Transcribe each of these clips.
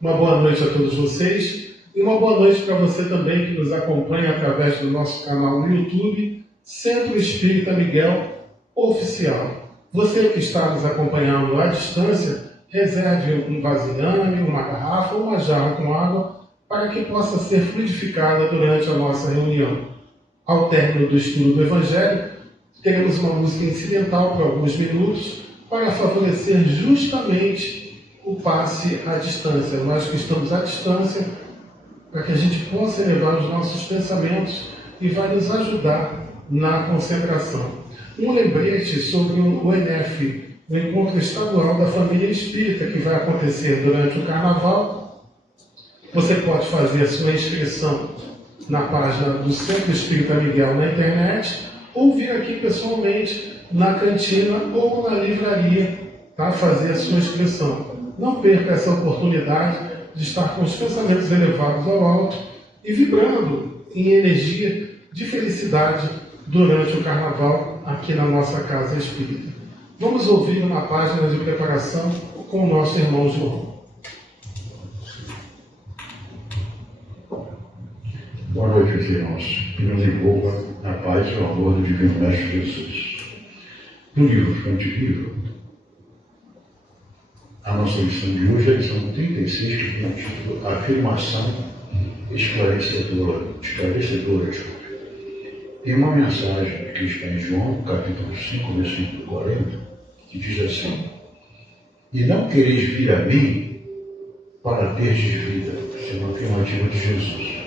Uma boa noite a todos vocês e uma boa noite para você também que nos acompanha através do nosso canal no YouTube, Centro Espírita Miguel Oficial. Você que está nos acompanhando à distância, reserve um vasilhame, uma garrafa ou uma jarra com água para que possa ser fluidificada durante a nossa reunião. Ao término do estudo do Evangelho, teremos uma música incidental por alguns minutos para favorecer justamente o passe à distância. Nós que estamos à distância, para que a gente possa elevar os nossos pensamentos e vai nos ajudar na concentração. Um lembrete sobre o ENEF, o Encontro Estadual da Família Espírita, que vai acontecer durante o Carnaval. Você pode fazer a sua inscrição na página do Centro Espírita Miguel na internet ou vir aqui pessoalmente na cantina ou na livraria para fazer a sua inscrição. Não perca essa oportunidade de estar com os pensamentos elevados ao alto e vibrando em energia de felicidade durante o Carnaval aqui na nossa Casa Espírita. Vamos ouvir uma página de preparação com o nosso irmão João. Boa noite, meus irmãos. Que nos envolva a paz e o amor do Divino Mestre Jesus. No livro Fonte Viva, a nossa lição de hoje é a lição 36, que tem o título Afirmação Esclarecedora. Tem uma mensagem que está em João, capítulo 5, versículo 40, que diz assim: E não quereis vir a mim para teres vida. Essa é uma afirmativa de Jesus.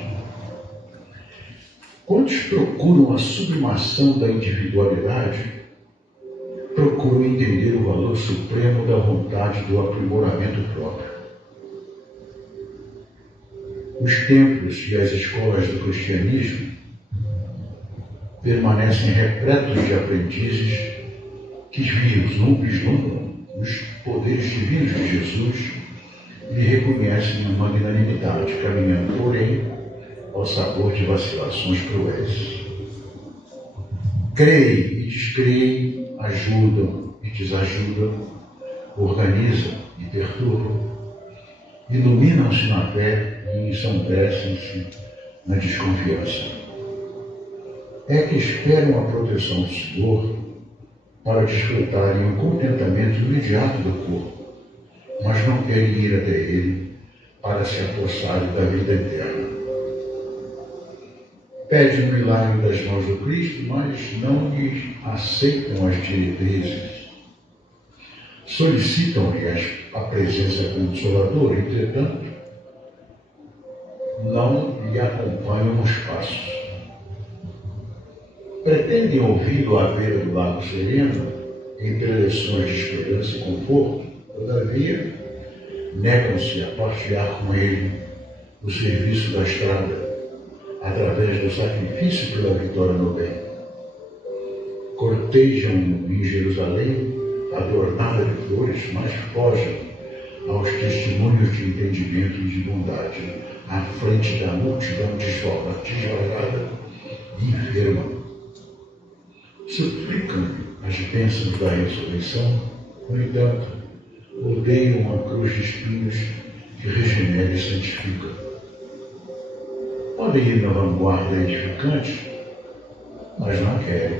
Quantos procuram a sublimação da individualidade, procuram entender o valor supremo da vontade do aprimoramento próprio. Os templos e as escolas do cristianismo permanecem repletos de aprendizes que vislumbram os poderes divinos de Jesus e lhe reconhecem a magnanimidade, caminhando, porém, ao sabor de vacilações cruéis. Creem e descreem, ajudam e desajudam, organizam e perturbam, iluminam-se na fé e ensandecem-se na desconfiança. É que esperam a proteção do Senhor para desfrutarem o contentamento imediato do corpo, mas não querem ir até Ele para se apossarem da vida eterna. Pedem o milagre das mãos do Cristo, mas não lhe aceitam as diretrizes. Solicitam-lhe a presença consoladora, entretanto, não lhe acompanham os passos. Pretendem ouvi-lo à beira do lago sereno, em preleções de esperança e conforto, todavia, negam-se a partilhar com ele o serviço da estrada, através do sacrifício pela vitória no bem. Cortejam em Jerusalém, adornada de flores, mas fogem aos testemunhos de entendimento e de bondade, à frente da multidão desvalada e enferma. Suplicam as bênçãos da ressurreição, no entanto, odeiam uma cruz de espinhos que regenera e santifica. Podem ir na vanguarda edificante, mas não querem.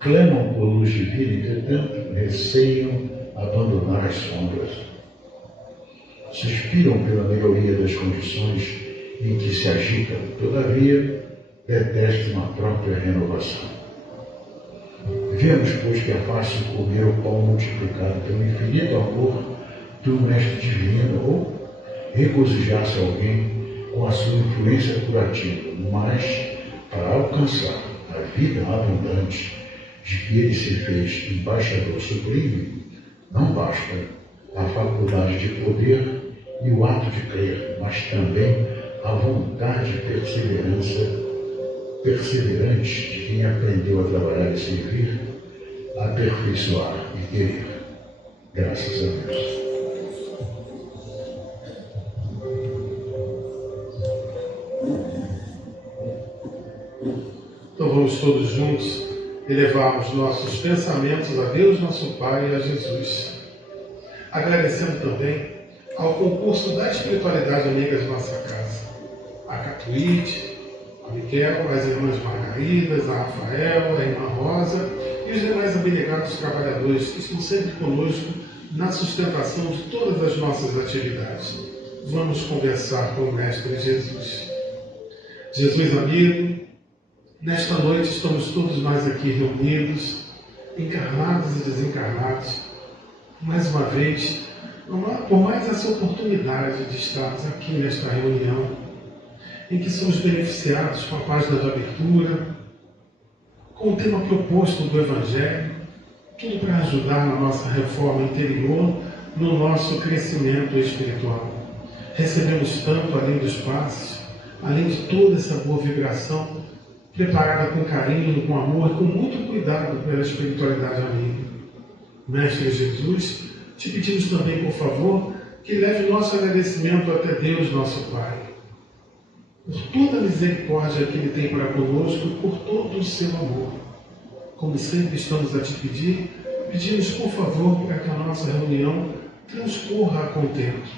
Clamam por luz divina, entretanto, receiam abandonar as sombras. Suspiram pela melhoria das condições em que se agitam, todavia, detestam a própria renovação. Vemos, pois, que é fácil comer o pão multiplicado pelo infinito amor do Mestre Divino, ou regozijar-se alguém com a sua influência curativa, mas para alcançar a vida abundante de que ele se fez embaixador sublime, não basta a faculdade de poder e o ato de crer, mas também a vontade perseverante de quem aprendeu a trabalhar e servir, a aperfeiçoar e querer. Graças a Deus. Então vamos todos juntos elevarmos nossos pensamentos a Deus, nosso Pai, e a Jesus. Agradecendo também ao concurso da espiritualidade amiga de nossa casa. A Catuíte, a Miguel, as irmãs Margaridas, a Rafael, a irmã Rosa e os demais abnegados trabalhadores que estão sempre conosco na sustentação de todas as nossas atividades. Vamos conversar com o Mestre Jesus. Jesus amigo, nesta noite estamos todos nós aqui reunidos, encarnados e desencarnados, mais uma vez, por mais essa oportunidade de estarmos aqui nesta reunião, em que somos beneficiados com a página de abertura, com o tema proposto do Evangelho, tudo para ajudar na nossa reforma interior, no nosso crescimento espiritual. Recebemos tanto além dos passos, além de toda essa boa vibração, preparada com carinho, com amor e com muito cuidado pela espiritualidade amiga. Mestre Jesus, te pedimos também, por favor, que leve nosso agradecimento até Deus, nosso Pai, por toda a misericórdia que Ele tem para conosco e por todo o seu amor. Como sempre estamos a te pedir, pedimos, por favor, para que a nossa reunião transcorra a contento,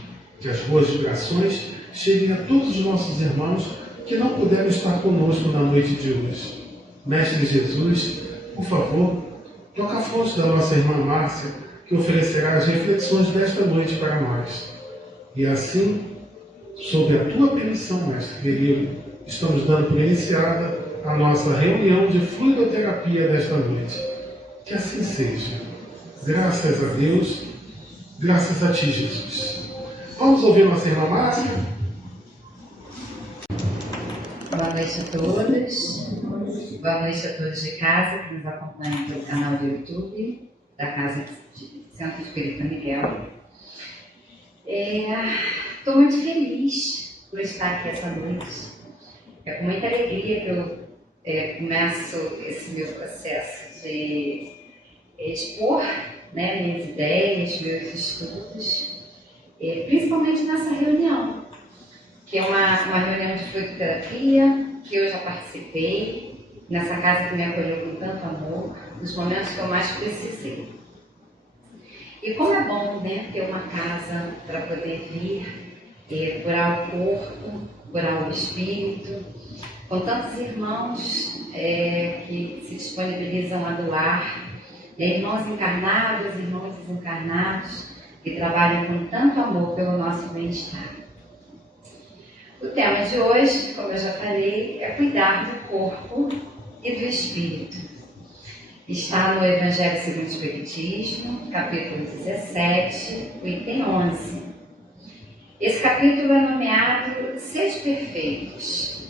que as boas vibrações cheguem a todos os nossos irmãos que não puderam estar conosco na noite de hoje. Mestre Jesus, por favor, toca a fonte da nossa irmã Márcia, que oferecerá as reflexões desta noite para nós. E assim, sob a tua permissão, Mestre querido, estamos dando por iniciada a nossa reunião de fluidoterapia desta noite. Que assim seja. Graças a Deus, graças a ti, Jesus. Vamos ouvir nossa irmã Márcia? Boa noite a todos. Boa noite a todos de casa que nos acompanham pelo canal do YouTube da Casa de Centro Espírita Miguel. Estou muito feliz por estar aqui essa noite. É com muita alegria que eu começo esse meu processo de expor, minhas ideias, meus estudos, principalmente nessa reunião, que é uma reunião de fluidoterapia, que eu já participei, nessa casa que me acolheu com tanto amor, nos momentos que eu mais precisei. E como é bom, ter uma casa para poder vir, curar o corpo, curar o espírito, com tantos irmãos que se disponibilizam a doar, irmãos encarnados, irmãos desencarnados, que trabalham com tanto amor pelo nosso bem-estar. O tema de hoje, como eu já falei, é cuidar do corpo e do espírito. Está no Evangelho segundo o Espiritismo, capítulo 17, item 11. Esse capítulo é nomeado Sede Perfeitos.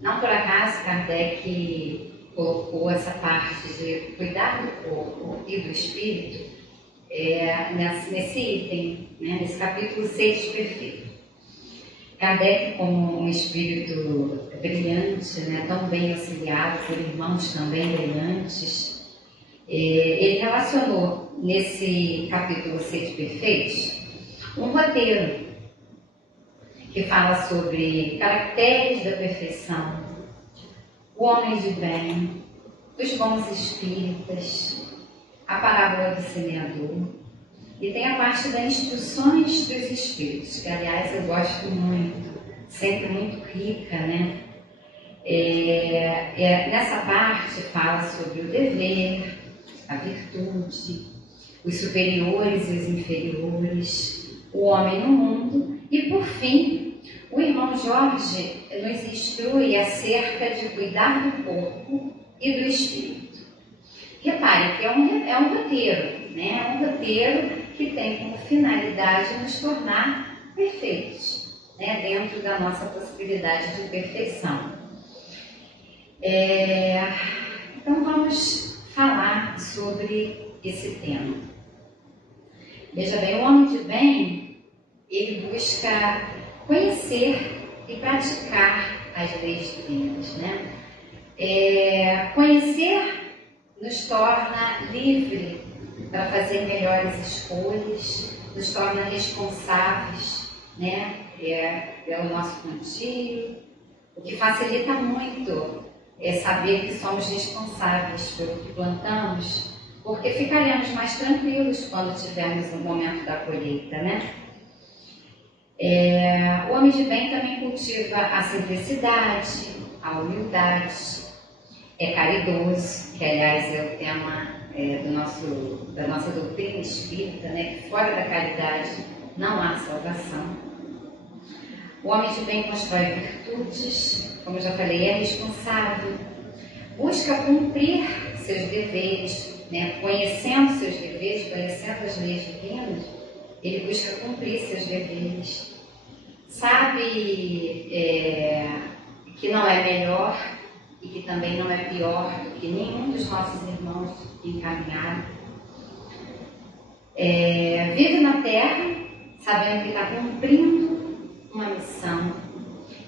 Não por acaso Kardec colocou essa parte de cuidar do corpo e do espírito nesse item, nesse capítulo Sede Perfeitos. Kardec, como um espírito brilhante, tão bem auxiliado por irmãos também brilhantes, ele relacionou nesse capítulo Sede Perfeitos um roteiro que fala sobre caracteres da perfeição, o homem de bem, os bons espíritas, a parábola do semeador. E tem a parte das instruções dos espíritos, que aliás eu gosto muito, sempre muito rica, nessa parte fala sobre o dever, a virtude, os superiores e os inferiores, o homem no mundo e, por fim, o irmão Jorge nos instrui acerca de cuidar do corpo e do espírito. Repare que é um roteiro, é um roteiro que tem como finalidade nos tornar perfeitos, dentro da nossa possibilidade de perfeição. Então vamos falar sobre esse tema. Veja bem, o homem de bem, ele busca conhecer e praticar as leis divinas, Conhecer nos torna livre para fazer melhores escolhas, nos torna responsáveis, pelo nosso plantio, o que facilita muito saber que somos responsáveis pelo que plantamos, porque ficaremos mais tranquilos quando tivermos o momento da colheita, O homem de bem também cultiva a simplicidade, a humildade, é caridoso, que aliás é o tema da nossa doutrina espírita, né? Que fora da caridade não há salvação. O homem de bem constrói virtudes, como eu já falei, é responsável, busca cumprir seus deveres, né? Conhecendo seus deveres, conhecendo as leis divinas, ele busca cumprir seus deveres. Sabe que não é melhor e que também não é pior do que nenhum dos nossos irmãos encaminhados. Vive na Terra sabendo que está cumprindo uma missão,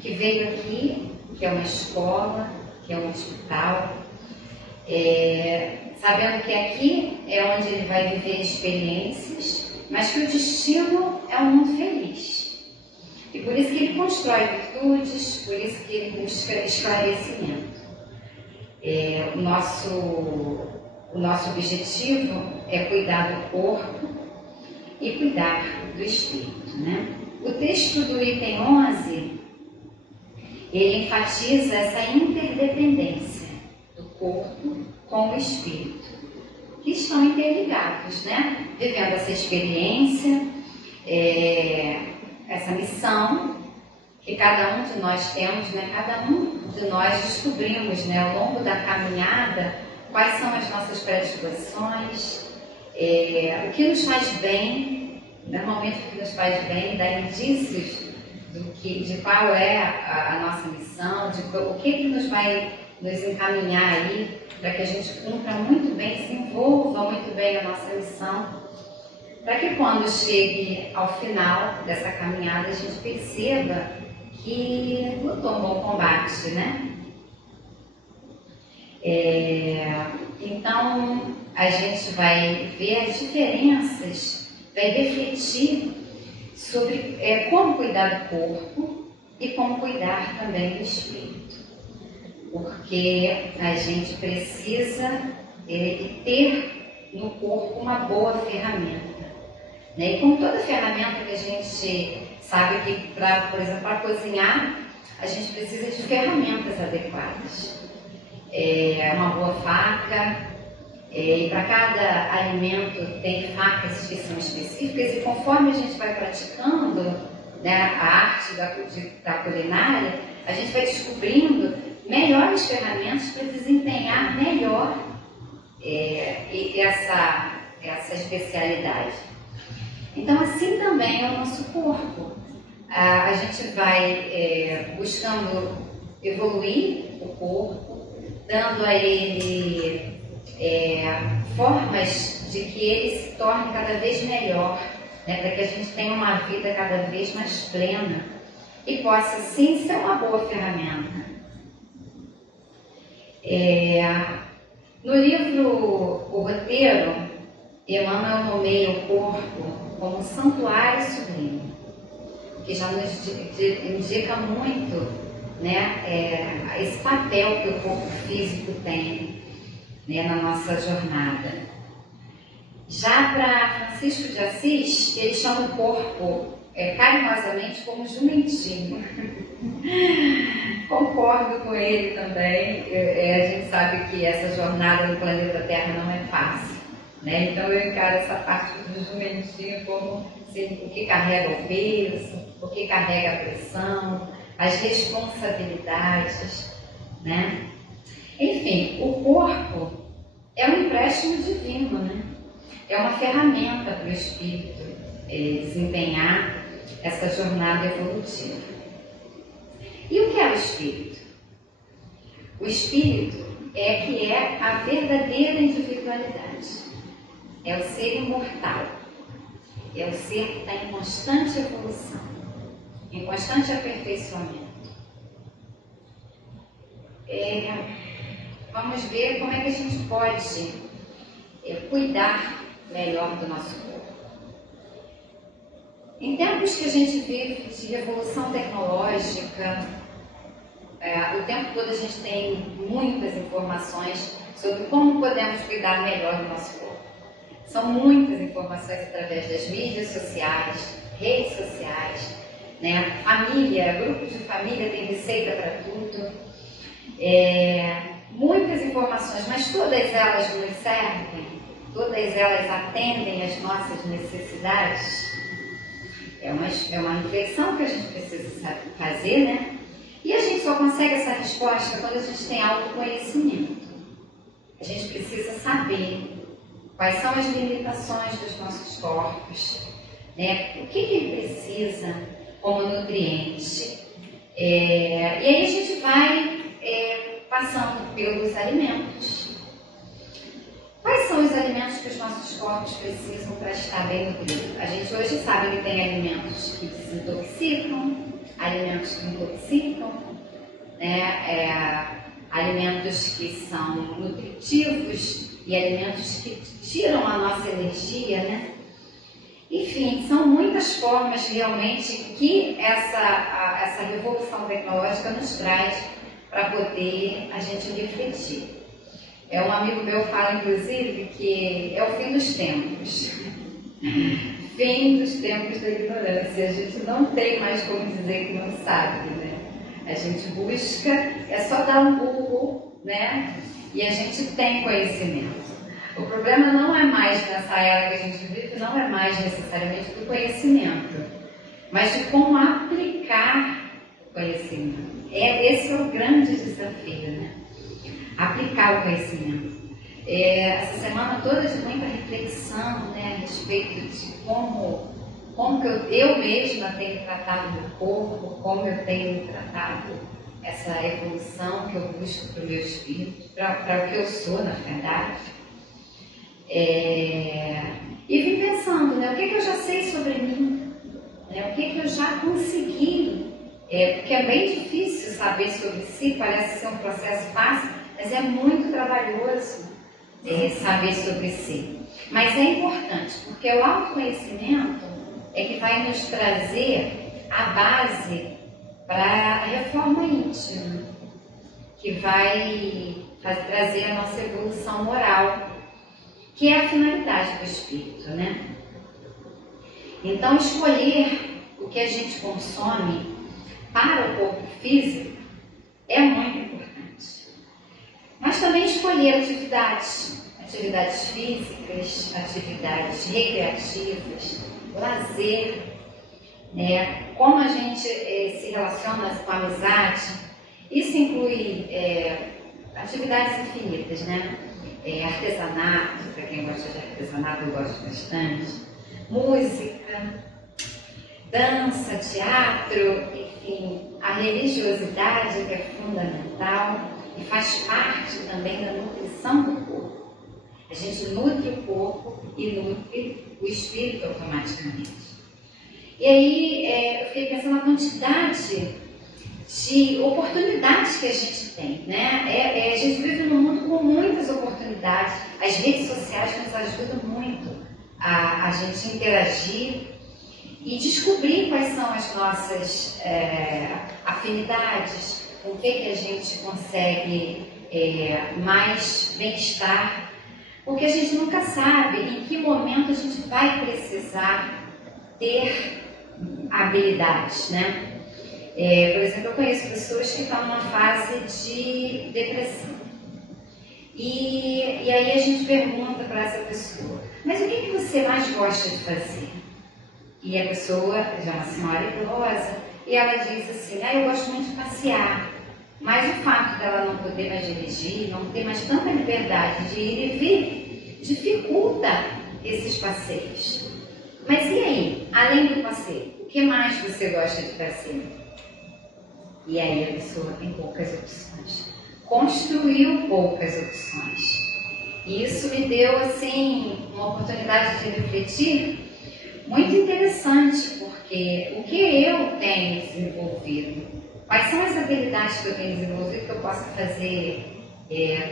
que veio aqui, que é uma escola, que é um hospital, sabendo que aqui é onde ele vai viver experiências, mas que o destino é um mundo feliz. E por isso que ele constrói virtudes, por isso que ele busca esclarecimento. O nosso objetivo é cuidar do corpo e cuidar do espírito, né? O texto do item 11, ele enfatiza essa interdependência do corpo com o espírito, que estão interligados, né? Vivendo essa experiência, essa missão que cada um de nós temos, né? Cada um de nós descobrimos, né, ao longo da caminhada, quais são as nossas predisposições, o que nos faz bem. Normalmente o que nos faz bem dá indícios de qual é a nossa missão, o que nos vai nos encaminhar aí para que a gente cumpra muito bem, se envolva muito bem na nossa missão, para que quando chegue ao final dessa caminhada a gente perceba que lutou um bom combate, né? Então a gente vai ver as diferenças, vai refletir sobre como cuidar do corpo e como cuidar também do espírito, porque a gente precisa ter no corpo uma boa ferramenta, né? E como toda ferramenta que a gente sabe que, por exemplo, para cozinhar, a gente precisa de ferramentas adequadas. Uma boa faca, e para cada alimento tem facas que são específicas, e conforme a gente vai praticando, né, a arte da culinária, a gente vai descobrindo melhores ferramentas para desempenhar melhor essa especialidade. Então, assim também é o nosso corpo. A gente vai buscando evoluir o corpo, dando a ele formas de que ele se torne cada vez melhor, né, para que a gente tenha uma vida cada vez mais plena e possa, sim, ser uma boa ferramenta. No livro O Roteiro, Emmanuel nomeia o corpo como um santuário sublime, que já nos indica muito, né, esse papel que o corpo físico tem, né, na nossa jornada. Já para Francisco de Assis, ele chama o corpo carinhosamente como jumentinho. Concordo com ele também. A gente sabe que essa jornada no planeta Terra não é fácil, né? Então eu encaro essa parte do jumentinho como o que carrega o peso, o que carrega a pressão, as responsabilidades, né? Enfim, o corpo é um empréstimo divino, né? É uma ferramenta para o espírito desempenhar essa jornada evolutiva. E o que é o espírito? O espírito é a verdadeira individualidade. É o ser imortal. É o ser que está em constante evolução, em constante aperfeiçoamento. Vamos ver como é que a gente pode cuidar melhor do nosso corpo. Em tempos que a gente vive de revolução tecnológica, o tempo todo a gente tem muitas informações sobre como podemos cuidar melhor do nosso corpo. São muitas informações através das mídias sociais, redes sociais, né? Família, grupos de família tem receita para tudo. Muitas informações, mas todas elas nos servem, todas elas atendem às nossas necessidades. É uma reflexão que a gente precisa fazer, né? E a gente só consegue essa resposta quando a gente tem autoconhecimento. A gente precisa saber quais são as limitações dos nossos corpos, né? O que ele precisa como nutriente. E aí a gente vai passando pelos alimentos. Quais são os alimentos que os nossos corpos precisam para estar bem nutridos? A gente hoje sabe que tem alimentos que desintoxicam, alimentos que intoxicam, né? Alimentos que são nutritivos e alimentos que tiram a nossa energia, né? Enfim, são muitas formas realmente que essa revolução tecnológica nos traz para poder a gente refletir. Um amigo meu fala, inclusive, que é o fim dos tempos. Fim dos tempos da ignorância. A gente não tem mais como dizer que não sabe, né? A gente busca, é só dar um Google, né? E a gente tem conhecimento. O problema não é mais, nessa era que a gente vive, não é mais necessariamente do conhecimento, mas de como aplicar o conhecimento. Esse é o grande desafio, né? Aplicar o conhecimento. Essa semana toda de muita reflexão, né, a respeito de como que eu mesma tenho tratado meu corpo, como eu tenho tratado essa evolução que eu busco para o meu espírito, para o que eu sou, na verdade. E vim pensando, né, o que eu já sei sobre mim, né, o que eu já consegui, porque é bem difícil saber sobre si, parece ser um processo fácil, mas é muito trabalhoso saber sobre si. Mas é importante, porque o autoconhecimento é que vai nos trazer a base para a reforma íntima, que vai trazer a nossa evolução moral, que é a finalidade do espírito, né? Então, escolher o que a gente consome para o corpo físico é muito importante. Mas também escolher atividades físicas, atividades recreativas, lazer, né? Como a gente se relaciona com a amizade. Isso inclui atividades infinitas, né? Artesanato, para quem gosta de artesanato, eu gosto bastante. Música, dança, teatro, enfim, a religiosidade que é fundamental e faz parte também da nutrição do corpo. A gente nutre o corpo e nutre o espírito automaticamente. E aí eu fiquei pensando na quantidade de oportunidades que a gente tem, né? A gente vive num mundo com muitas oportunidades. As redes sociais nos ajudam muito a gente interagir e descobrir quais são as nossas afinidades, com que a gente consegue mais bem-estar, porque a gente nunca sabe em que momento a gente vai precisar ter habilidades, né? Por exemplo, eu conheço pessoas que estão numa fase de depressão. E aí a gente pergunta para essa pessoa, mas o que você mais gosta de fazer? E a pessoa, já é uma senhora idosa, e ela diz assim, eu gosto muito de passear, mas o fato dela não poder mais dirigir, não ter mais tanta liberdade de ir e vir, dificulta esses passeios. Mas e aí, além do passeio, o que mais você gosta de fazer? E aí a pessoa tem poucas opções. Construiu poucas opções. E isso me deu, assim, uma oportunidade de refletir muito interessante, porque o que eu tenho desenvolvido, quais são as habilidades que eu tenho desenvolvido que eu possa fazer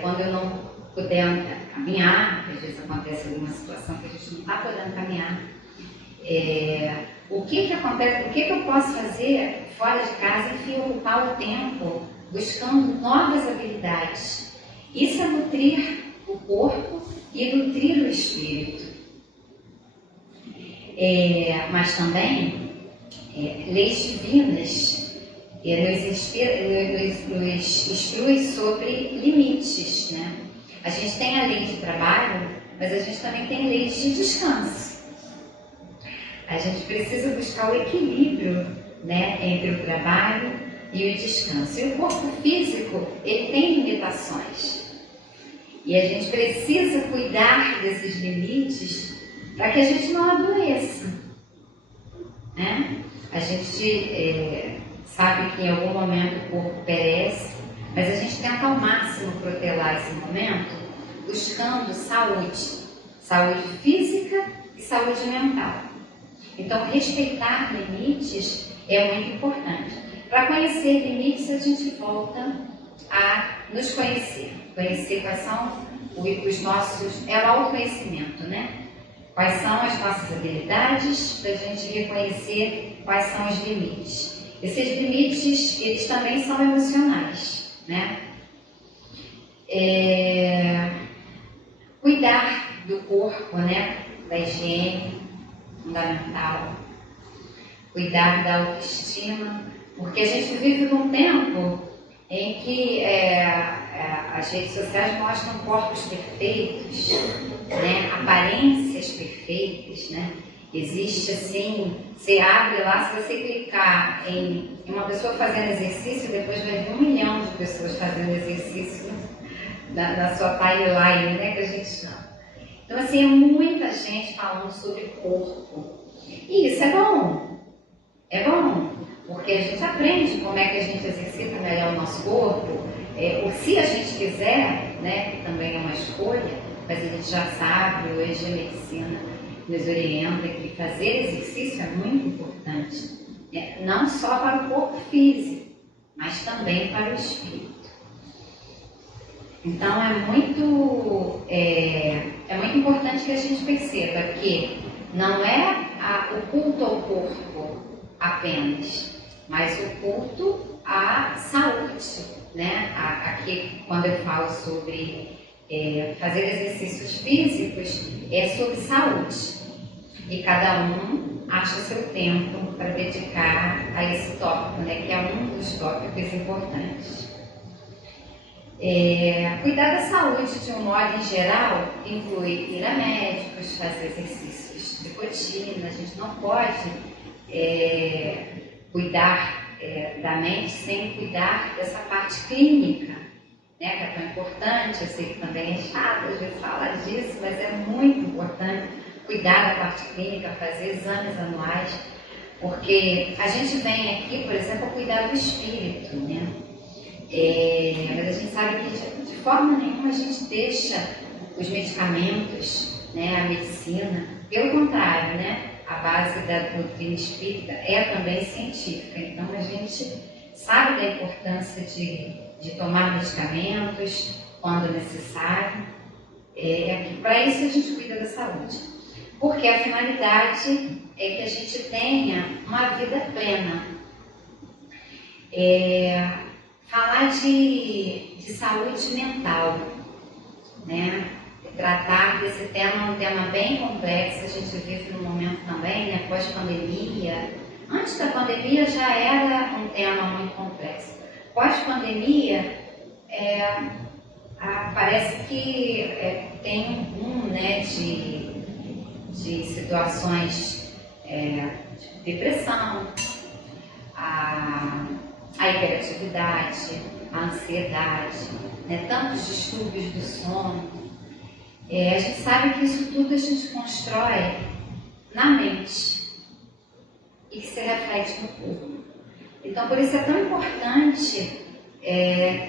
quando eu não puder caminhar, porque às vezes acontece alguma situação que a gente não está podendo caminhar. O que acontece, o que eu posso fazer fora de casa, enfim, ocupar o tempo buscando novas habilidades. Isso é nutrir o corpo e nutrir o espírito. Mas também leis divinas nos instrui sobre limites, né? A gente tem a lei de trabalho, mas a gente também tem leis de descanso. A gente precisa buscar o equilíbrio, né, entre o trabalho e o descanso. E o corpo físico, ele tem limitações. E a gente precisa cuidar desses limites para que a gente não adoeça, né? A gente sabe que em algum momento o corpo perece, mas a gente tenta ao máximo protelar esse momento, buscando saúde física e saúde mental. Então, respeitar limites é muito importante. Para conhecer limites, a gente volta a nos conhecer. Conhecer quais são os nossos... É o autoconhecimento, né? Quais são as nossas habilidades, para a gente reconhecer quais são os limites. Esses limites, eles também são emocionais, né? Cuidar do corpo, né? Da higiene, fundamental. Cuidar da autoestima, porque a gente vive num tempo em que as redes sociais mostram corpos perfeitos, né? Aparências perfeitas, né? Existe assim, você abre lá, se você clicar em uma pessoa fazendo exercício, depois vai vir 1 milhão de pessoas fazendo exercício na sua timeline, né, que a gente chama. Então assim, é muita gente falando sobre corpo. E isso é bom, porque a gente aprende como é que a gente exercita melhor o nosso corpo, ou se a gente quiser, né, que também é uma escolha, mas a gente já sabe, hoje a medicina nos orienta que fazer exercício é muito importante, né? Não só para o corpo físico, mas também para o espírito. Então é muito importante que a gente perceba que não é o culto ao corpo apenas, mas o culto à saúde, né? Aqui, quando eu falo sobre fazer exercícios físicos, é sobre saúde. E cada um acha seu tempo para dedicar a esse tópico, né? Que é um dos tópicos importantes. Cuidar da saúde de um modo em geral inclui ir a médicos, fazer exercícios de rotina. A gente não pode cuidar da mente sem cuidar dessa parte clínica, né, que é tão importante. Eu sei que também é chato a gente falar disso, mas é muito importante cuidar da parte clínica, fazer exames anuais, porque a gente vem aqui, por exemplo, a cuidar do espírito, né? Mas a gente sabe que de forma nenhuma a gente deixa os medicamentos, né, a medicina. Pelo contrário, né, a base da doutrina espírita é também científica. Então a gente sabe da importância de tomar medicamentos quando necessário. Para isso a gente cuida da saúde, porque a finalidade é que a gente tenha uma vida plena. Falar de saúde mental, né? Tratar desse tema é um tema bem complexo. A gente vive num momento também, né, pós-pandemia. Antes da pandemia já era um tema muito complexo. Pós-pandemia, parece que tem um boom, né, de situações de depressão, a hiperatividade, a ansiedade, né, tantos distúrbios do sono. A gente sabe que isso tudo a gente constrói na mente e que se reflete no corpo. Então, por isso é tão importante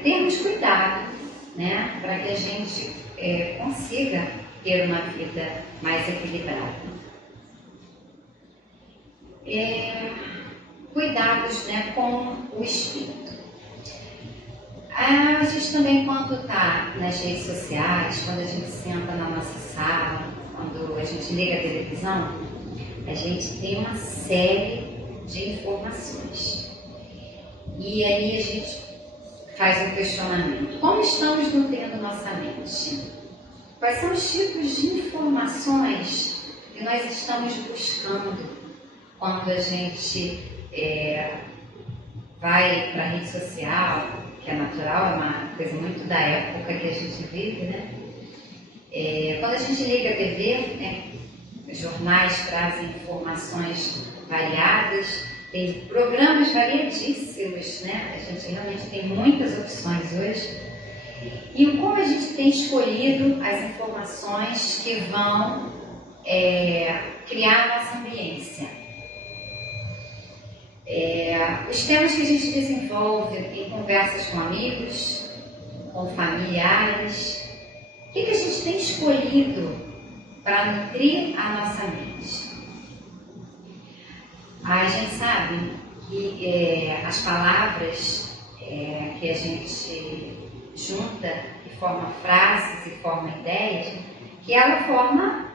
termos cuidado, né, para que a gente consiga ter uma vida mais equilibrada. Cuidados, né, com o espírito. A gente também, quando está nas redes sociais, quando a gente senta na nossa sala, quando a gente liga a televisão, a gente tem uma série de informações. E aí a gente faz um questionamento. Como estamos nutrindo nossa mente? Quais são os tipos de informações que nós estamos buscando quando a gente vai para a rede social, que é natural, é uma coisa muito da época que a gente vive, né? Quando a gente liga a TV, né, os jornais trazem informações variadas, tem programas variadíssimos, né? A gente realmente tem muitas opções hoje. E como a gente tem escolhido as informações que vão criar a nossa ambiência. Os temas que a gente desenvolve em conversas com amigos, com familiares, o que a gente tem escolhido para nutrir a nossa mente? A gente sabe que as palavras que a gente junta e forma frases e forma ideias, que ela forma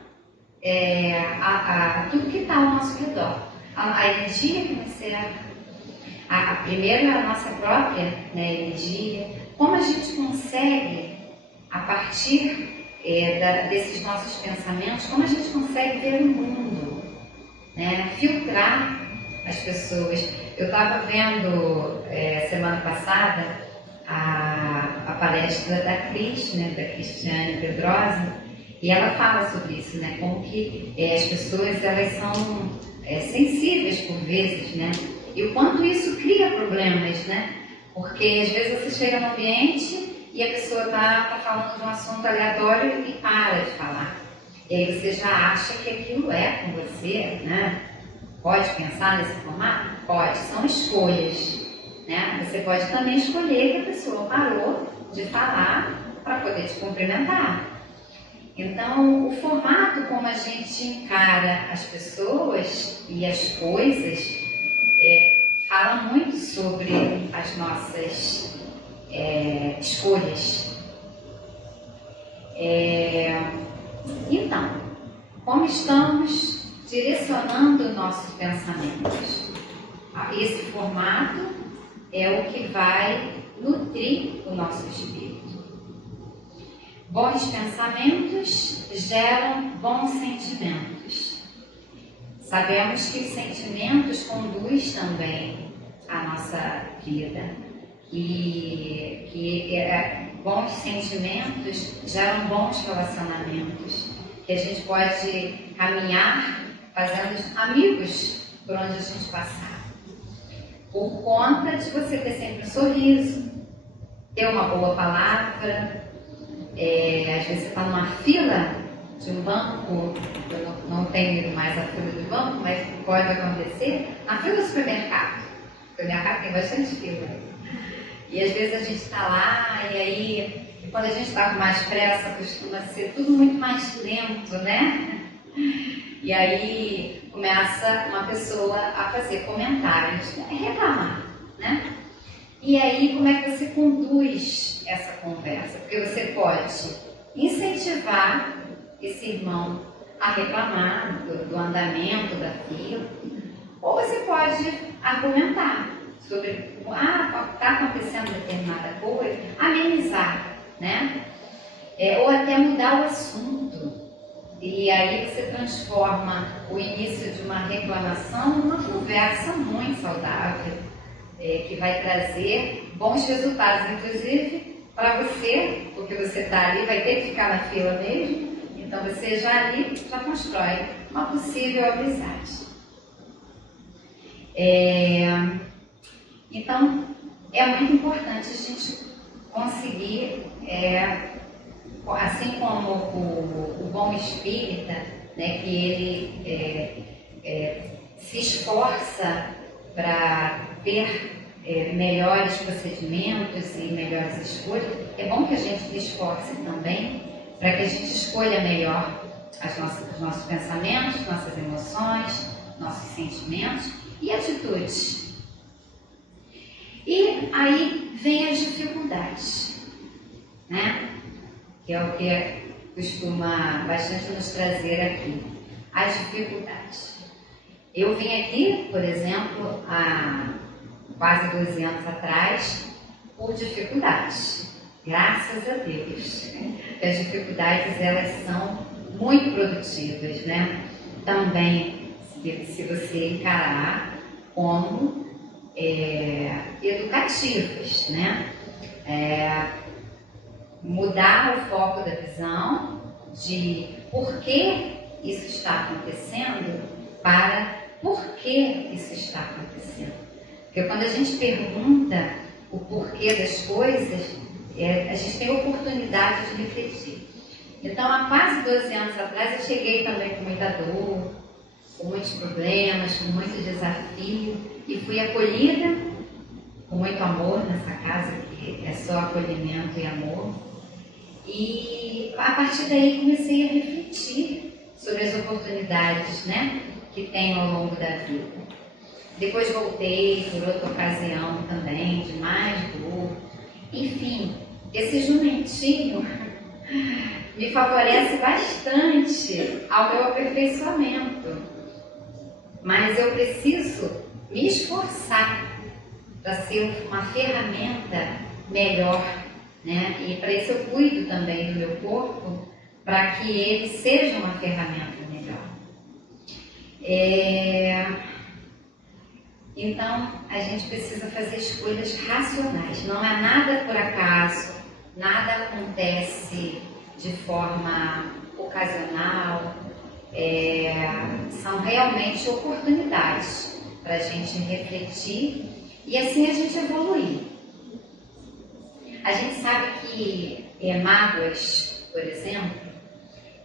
tudo que está ao nosso redor. A energia que nos cerca, primeiro a nossa própria, né, energia, como a gente consegue, a partir desses nossos pensamentos, como a gente consegue ver o mundo, né, filtrar as pessoas. Eu estava vendo semana passada a palestra da Cris, né, da Cristiane Pedrosa, e ela fala sobre isso, né, como que as pessoas elas são sensíveis por vezes, né, e o quanto isso cria problemas, né, porque às vezes você chega no ambiente e a pessoa está falando de um assunto aleatório e para de falar, e aí você já acha que aquilo é com você, né? Pode pensar nesse formato? Pode, são escolhas, né? Você pode também escolher que a pessoa parou de falar para poder te cumprimentar. Então, o formato como a gente encara as pessoas e as coisas fala muito sobre as nossas escolhas. Então, como estamos direcionando nossos pensamentos? Esse formato é o que vai nutrir o nosso espírito. Bons pensamentos geram bons sentimentos. Sabemos que os sentimentos conduzem também a nossa vida e que bons sentimentos geram bons relacionamentos, que a gente pode caminhar fazendo amigos por onde a gente passar, por conta de você ter sempre um sorriso, ter uma boa palavra. Às vezes você está numa fila de um banco, eu não tenho ido mais à fila de banco, mas pode acontecer, na fila do supermercado. O supermercado tem bastante fila. E às vezes a gente está lá, e aí, quando a gente está com mais pressa, costuma ser tudo muito mais lento, né? E aí começa uma pessoa a fazer comentários, reclamar, né? E aí, como é que você conduz essa conversa? Porque você pode incentivar esse irmão a reclamar do andamento da fila, ou você pode argumentar sobre, está acontecendo determinada coisa, amenizar, né? Ou até mudar o assunto. E aí você transforma o início de uma reclamação numa conversa muito saudável, que vai trazer bons resultados, inclusive para você, porque você está ali, vai ter que ficar na fila mesmo, então você já ali já constrói uma possível amizade. Então, é muito importante a gente conseguir, assim como o bom espírita, né, que ele se esforça para ter melhores procedimentos e melhores escolhas, é bom que a gente se esforce também para que a gente escolha melhor os nossos pensamentos, nossas emoções, nossos sentimentos e atitudes. E aí vem as dificuldades, né? Que é o que costuma bastante nos trazer aqui, as dificuldades. Eu vim aqui, por exemplo, há quase 12 anos atrás, por dificuldades. Graças a Deus. As dificuldades, elas são muito produtivas, né? Também, se você encarar como educativas, né? Mudar o foco da visão de por que isso está acontecendo para por que isso está acontecendo. Porque quando a gente pergunta o porquê das coisas, a gente tem a oportunidade de refletir. Então, há quase 12 anos atrás, eu cheguei também com muita dor, com muitos problemas, com muito desafio, e fui acolhida com muito amor nessa casa, que é só acolhimento e amor. E a partir daí comecei a refletir sobre as oportunidades, né, que tenho ao longo da vida. Depois voltei por outra ocasião também, de mais dor. Enfim, esse jumentinho me favorece bastante ao meu aperfeiçoamento. Mas eu preciso me esforçar para ser uma ferramenta melhor, né? E para isso eu cuido também do meu corpo, para que ele seja uma ferramenta melhor. Então, a gente precisa fazer escolhas racionais. Não é nada por acaso, nada acontece de forma ocasional. São realmente oportunidades para a gente refletir e assim a gente evoluir. A gente sabe que mágoas, por exemplo,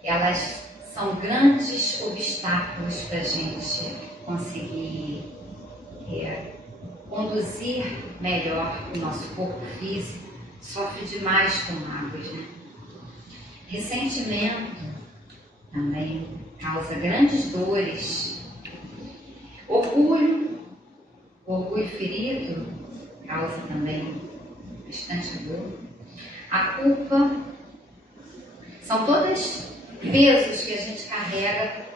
elas são grandes obstáculos para a gente conseguir conduzir melhor o nosso corpo físico. Sofre demais com mágoas, né? Ressentimento também causa grandes dores. Orgulho ferido causa também bastante dor. A culpa são todas pesos que a gente carrega,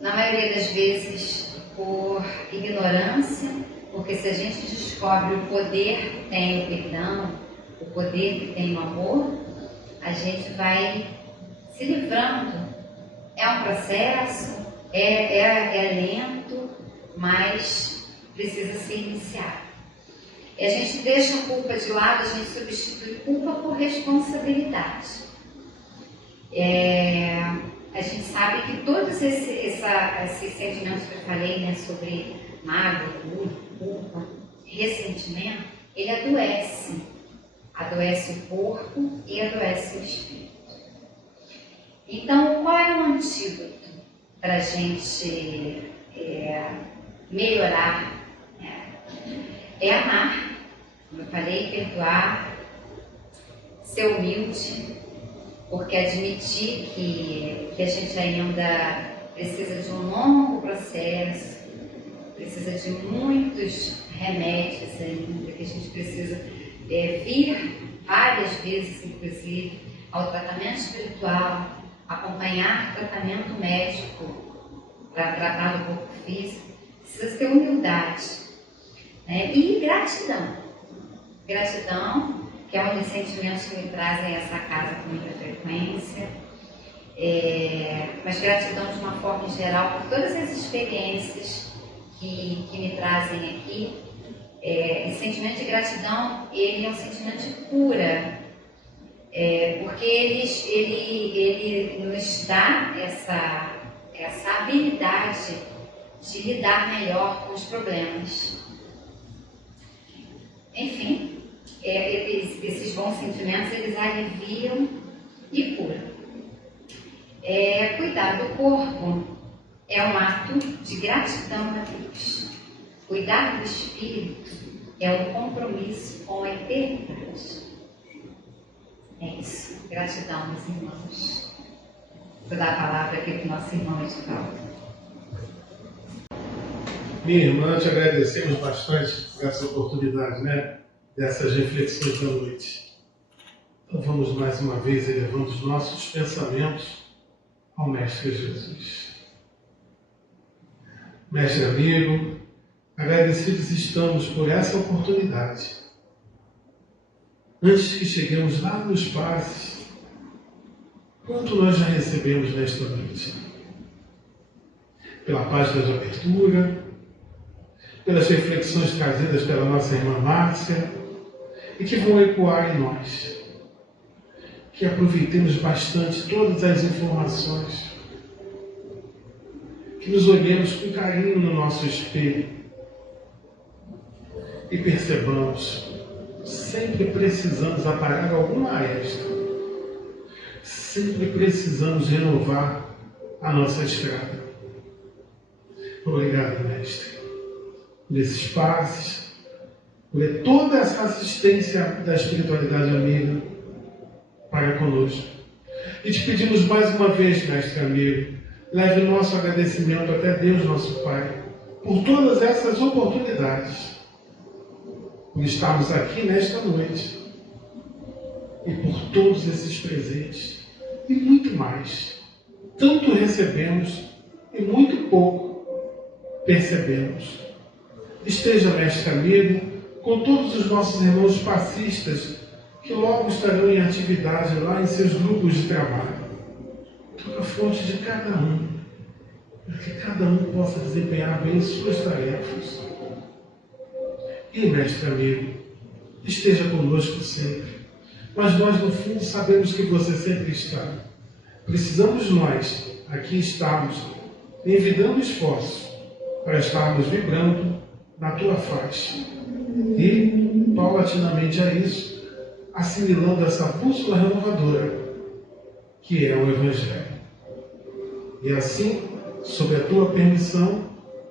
na maioria das vezes por ignorância, porque se a gente descobre o poder que tem o perdão, o poder que tem o amor, a gente vai se livrando. É um processo, é lento, mas precisa ser iniciado. E a gente deixa a culpa de lado, a gente substitui culpa por responsabilidade. A gente sabe que todos esses sentimentos que eu falei, né, sobre mágoa, orgulho, culpa, ressentimento, ele adoece. Adoece o corpo e adoece o espírito. Então, qual é o antídoto para a gente melhorar? É amar, como eu falei, perdoar, ser humilde, porque admitir que a gente ainda precisa de um longo processo, precisa de muitos remédios ainda, que a gente precisa vir várias vezes, inclusive, ao tratamento espiritual, acompanhar tratamento médico para tratar do corpo físico. Precisa ter humildade, né? E gratidão. Gratidão, que é um dos sentimentos que me trazem essa casa com muita frequência, mas gratidão de uma forma geral por todas as experiências que me trazem aqui. Esse sentimento de gratidão, ele é um sentimento de cura, porque ele nos dá essa habilidade de lidar melhor com os problemas. Enfim, esses bons sentimentos, eles aliviam e curam. Cuidar do corpo é um ato de gratidão a Deus. Cuidar do espírito é um compromisso com a eternidade. É isso. Gratidão, meus irmãos. Vou dar a palavra aqui para o nosso irmão Edivaldo. Minha irmã, te agradecemos bastante por essa oportunidade, né? Dessas reflexões da noite. Então vamos mais uma vez elevando os nossos pensamentos ao Mestre Jesus. Mestre amigo, agradecidos estamos por essa oportunidade. Antes que cheguemos lá nos passes, quanto nós já recebemos nesta noite? Pela paz da abertura, pelas reflexões trazidas pela nossa irmã Márcia e que vão ecoar em nós. Que aproveitemos bastante todas as informações, que nos olhemos com carinho no nosso espelho e percebamos, sempre precisamos apagar alguma extra, sempre precisamos renovar a nossa estrada. Obrigado, Mestre, por esses passes, por toda essa assistência da espiritualidade amiga para conosco. E te pedimos mais uma vez, Mestre amigo, leve o nosso agradecimento até Deus, nosso Pai, por todas essas oportunidades, por estarmos aqui nesta noite e por todos esses presentes e muito mais. Tanto recebemos e muito pouco percebemos. Esteja, Mestre amigo, com todos os nossos irmãos passistas que logo estarão em atividade lá em seus grupos de trabalho. Toca a fonte de cada um, para que cada um possa desempenhar bem suas tarefas. E, Mestre amigo, esteja conosco sempre. Mas nós, no fundo, sabemos que você sempre está. Precisamos nós, aqui estarmos, envidando esforços para estarmos vibrando na tua face. E, paulatinamente a isso, assimilando essa bússola renovadora, que é o Evangelho. E assim, sob a tua permissão,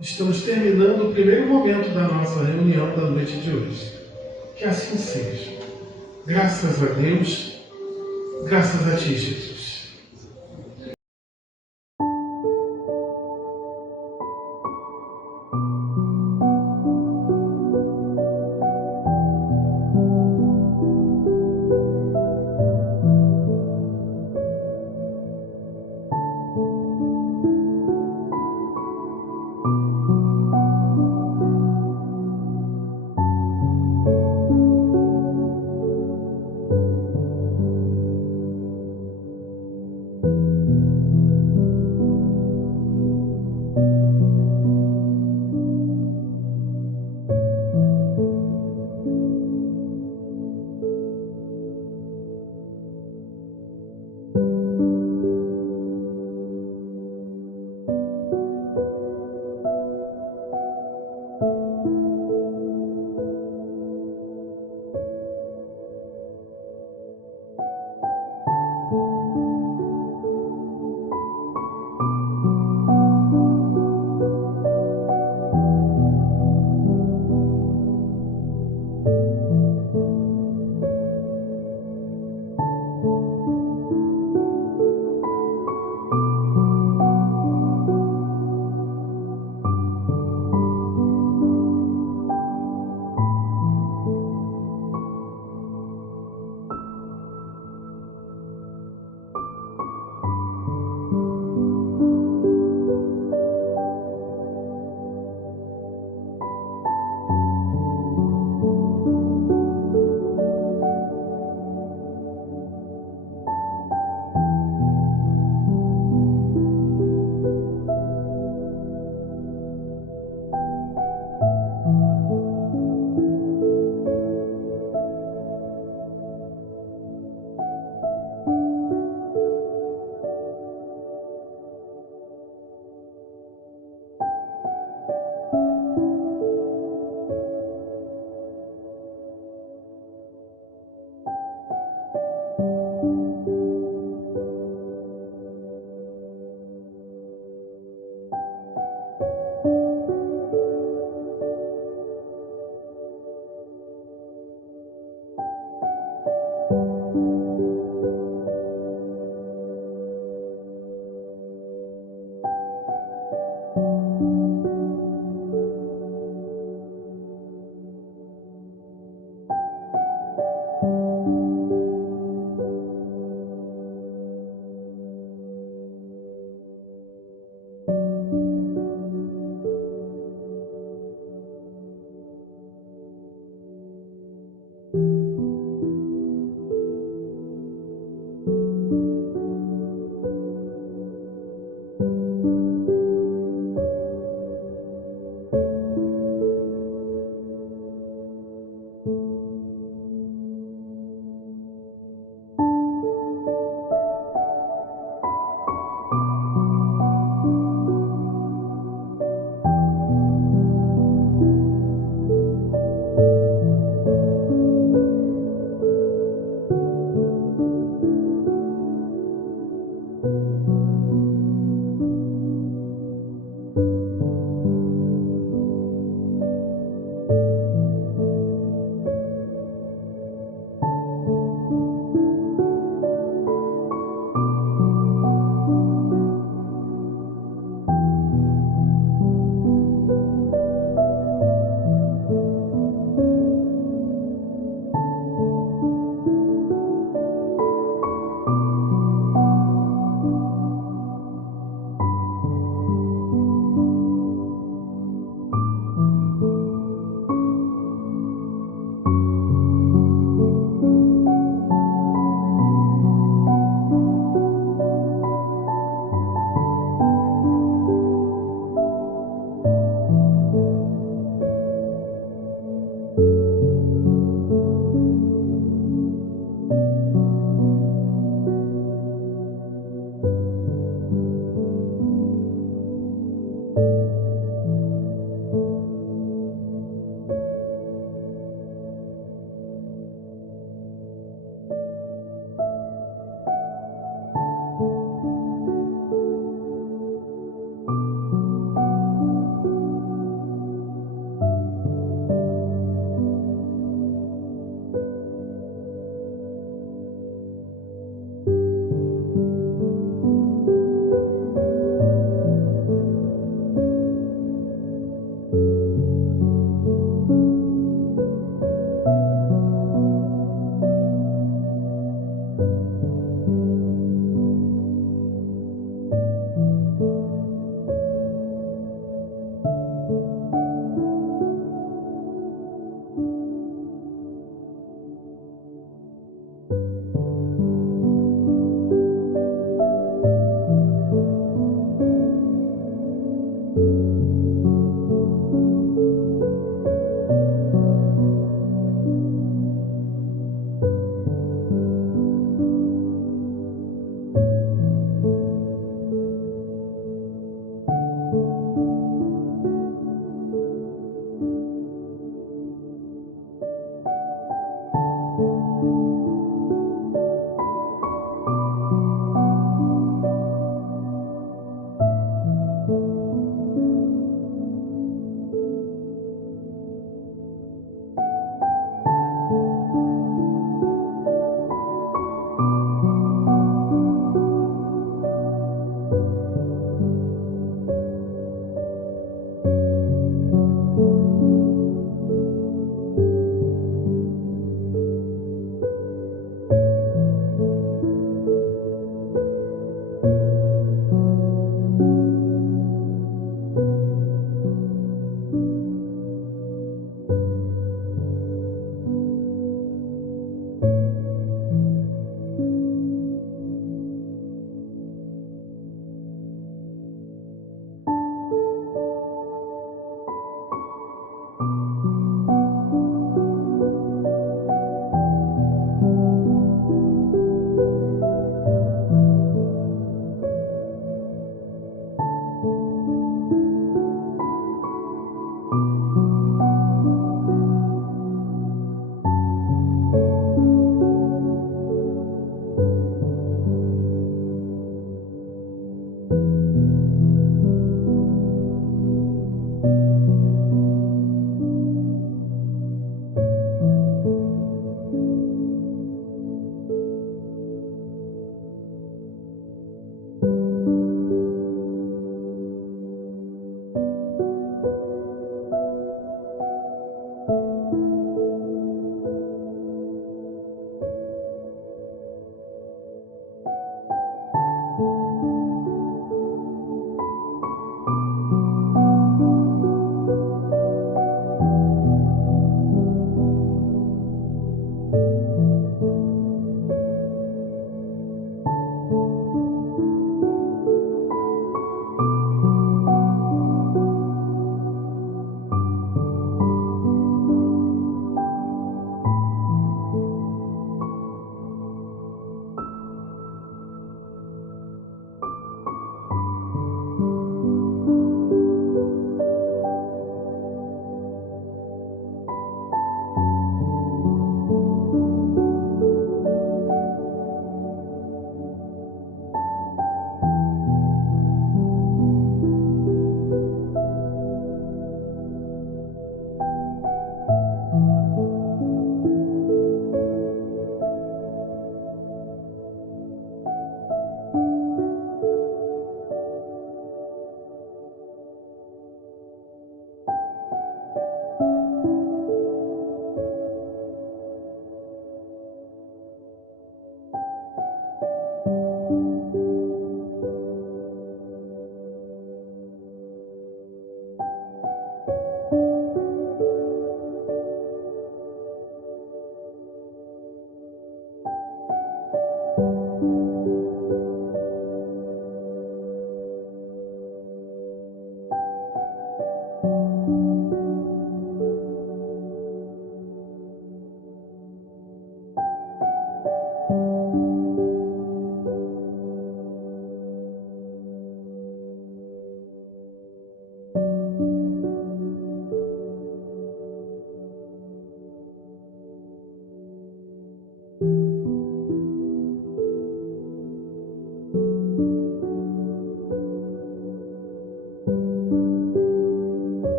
estamos terminando o primeiro momento da nossa reunião da noite de hoje. Que assim seja. Graças a Deus, graças a ti, Jesus.